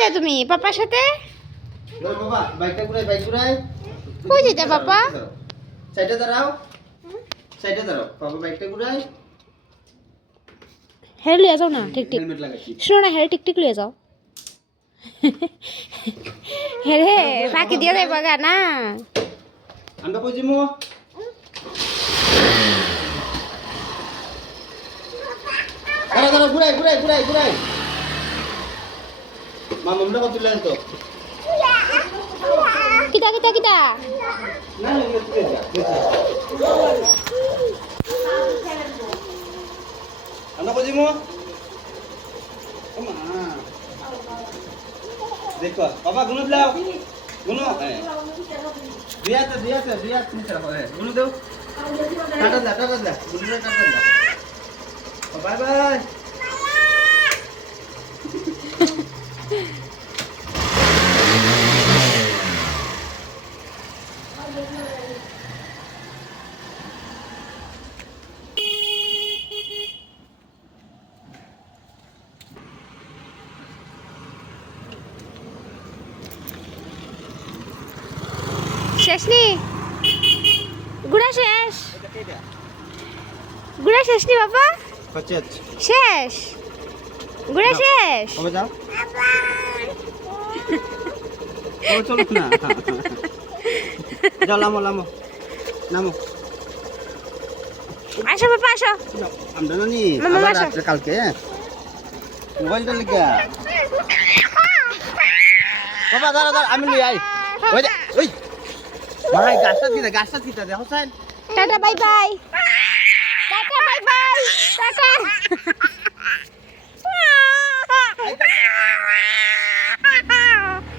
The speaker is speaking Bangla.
যেতে তুমি পাপার সাথে? বাবা বাইকটা ঘুরাই, বাইক ঘুরাই। কই যেতে পাপা? সাইডে দাঁড়াও, সাইডে দাঁড়াও। বাবা বাইকটা ঘুরাই। হেরে লিয়ে যাও না ঠিক ঠিক। হেলমেট লাগাচ্ছি। শোনো না হেরে ঠিক ঠিক লিয়ে যাও। হেরে ফাঁকি দিয়ে যাই বাগা না। আমরা কই যাবো? দাঁড়া দাঁড়া, ঘুরাই ঘুরাই ঘুরাই ঘুরাই। মামা কত তুলেন তো? কিতা কিতা কিতা? না না, এগুলো তুলে যা। আমরা কই যাবো? দেখো বাবা গুনো দাও, গুনো। দিয়াতে দিয়াতে দিয়াত নিচে রাখো। গুনো দাও, টাটা দা, টাটা দা, গুনো টাটা দা। Bye bye. শেষ নি? ঘুরা শেষ? ঘুরা শেষ নি বাবা? পচেত শেষ? ঘুরা শেষ? কবে যাও? ও চলো না। যাও, লামো লামো নামো। আসো বাবা আসো। আমরা নানি মামা, আবার আসো। রাত্রে কালকে মোবাইলটা লিখা। বাবা দাঁড়া দাঁড়া, আমি লই আই। ওই দে, ওই ভাই গাছটা কিটা দেখো সাইন। Tata bye bye. Tata bye bye. Tata.